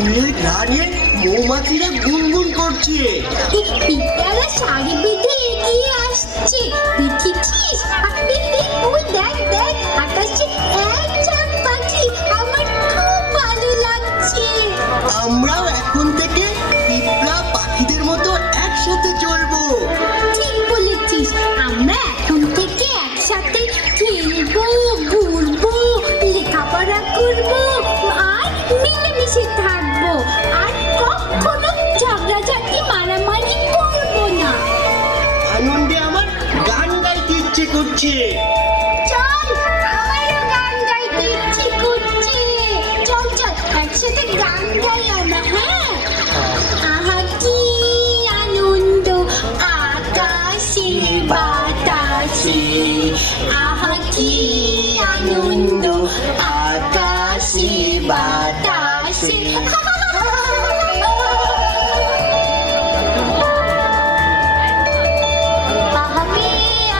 ফুলের ঘ্রাণে মৌমাছিরা গুনগুন করছে। পিঁপড়ারা সারি বেঁধে এগিয়ে আসছে, দেখেছিস? ওই দেখ দেখ, আকাশে এক ঝাঁক পাখি, আমার খুব ভালো লাগছে। আমরাও এখন থেকে পিঁপড়া পাখিদের মতো একসাথে চলবো। ঠিক বলেছিস, আমরা এখন থেকে একসাথে খেলবো, ঘুরবো, লেখাপড়া করবো আর মিলেমিশে থাকবো, আর কখনো ঝগড়াঝাটি মারামারি করবো না। আনন্দে আমার গান গাইতে ইচ্ছে করছে। চল, আমারও গান গাইতে ইচ্ছে করছে। চল চল, একসাথে গান গাই